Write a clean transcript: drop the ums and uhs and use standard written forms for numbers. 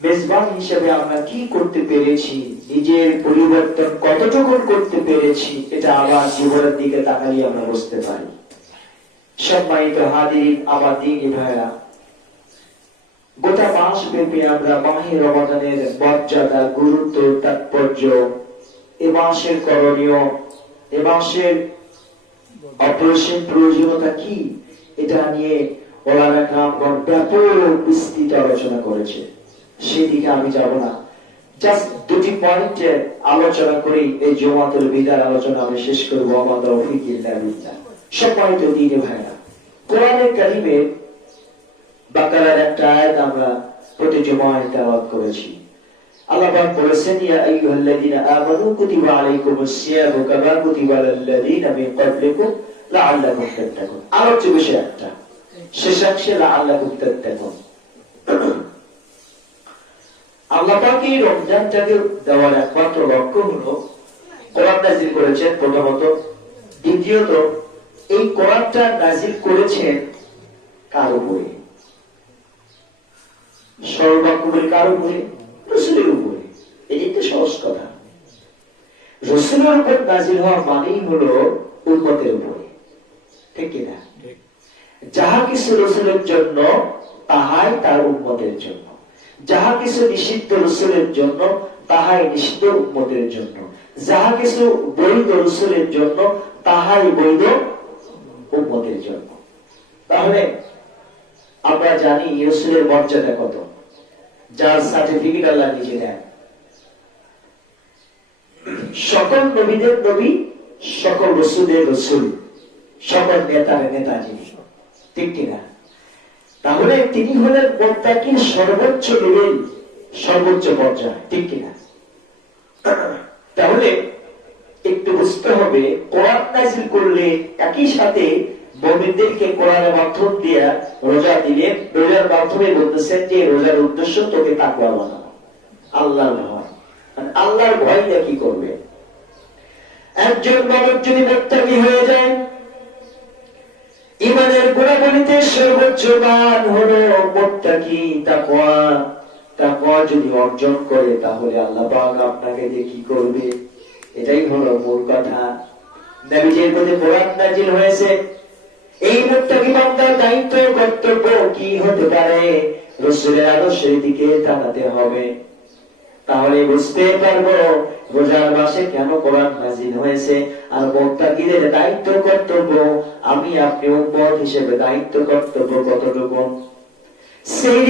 মেজবান হিসেবে আমরা কি করতে পেরেছি, নিজের পরিবর্তন কতটুকু করতে পেরেছি, এটা আবার জীবনের দিকে তাকালে আমরা বুঝতে পারি। সম্মানিত হাদির, আমার দিনী ভাইরা, গোটা মাস ব্যাপী আমরা মাহে রমাদানের মর্যাদা, গুরুত্ব, তাৎপর্য, এ মাসের করণীয়, এ মাসের অপরিসীম প্রয়োজনীয়তা কি, এটা নিয়ে ওলামা কেরামগণ ব্যাপক বিস্তৃত আলোচনা করেছে। সেদিকে আমি যাব না, জাস্ট দুটি পয়েন্টে আলোচনা করে এই জুমাতুল বিদার আলোচনা আমি শেষ করবো। আমাদের সম্মানিত দিনী ভাইরা, কোরআনে কারিমে বাকারার একটা আয়াত আমরা প্রতি জুমায় তেলাওয়াত করেছি। আল্লাহ পাক বলেছেন, ইয়া আইয়ুহাল্লাযীনা আমানু কুতিবা আলাইকুমুস সিয়ামু কামা কুতিবা আলাল্লাযীনা মিন ক্বাবলিকুম লাআল্লাকুম তাত্তাকুন। আলোচ্য বিষয় একটা, শেষাংশে লাআল্লাকুম তাত্তাকুন। আল্লাহ পাক এই রমজানটাকে দেওয়ার একমাত্র লক্ষ্য হলো কোরআন নাযিল করেছেন প্রথমত, দ্বিতীয়ত এই কোরআনটা নাযিল করেছেন কার উপরে? সর্বাকুমের কার উপরে? রাসূলের উপরে। এই একটা সহজ কথা। রাসূলের উপর নাযিল হওয়া মানেই হলো উম্মতের উপরে, ঠিক কিনা? যাহা কিছু রাসূলের জন্য তাহাই তার উম্মতের জন্য, যাহা কিছু নিষিদ্ধ রাসূলের জন্য তাহাই নিষিদ্ধ উম্মতের জন্য, যাহা কিছু বৈধ রাসূলের জন্য তাহাই বৈধ উম্মতের জন্য। তাহলে আমরা জানি রাসূলের মর্যাদা কত, যার সার্টিফিকেট আল্লাহ নিজে দেন। সকল নবীদের নবী, সকল রাসূলের রাসূল, সকল নেতার নেতা যিনি, ঠিক কিনা? তাহলে তিনি হলেন মুত্তাকির সর্বোচ্চ লেভেল, সর্বোচ্চ পর্যায়, ঠিক কিনা? তাহলে একটু বুঝতে হবে, কোরআন নাযিল করলে একই সাথে মুমিনদেরকে কোরআনের মাধ্যম দিয়ে রোজা দিলেন। রোজার মাধ্যমে বলতেছেন যে রোজার উদ্দেশ্য তোকে তাকওয়া বানানো, আল্লাহর ভয়। আল্লাহর ভয় দিয়ে কি করবে? একজন মানুষ যদি মুত্তাকি হয়ে যায়, ঈমানের গুণাবলীতে সর্বোচ্চ মান হলো মুত্তাকি, তাকওয়া। তাকওয়া যদি অর্জন করে তাহলে আল্লাহ পাক আপনাকে দিয়ে কি করবে? এটাই হলো মূল কথা। নবীজির প্রতি কোরআন নাযিল হয়েছে, এই মুত্তাকি বান্দার দায়িত্ব কর্তব্য কি হতে পারে? রাসূলের আদর্শের দিকে তাকাতে হবে। তাহলে বুঝতে পারবো রোজার মাসে কেন কোরআন নাযিল হয়েছে, আর মুত্তাকিদের দায়িত্ব কর্তব্য, আমি আপনি উম্মত হিসেবে দায়িত্ব কর্তব্য কতটুকু, সেই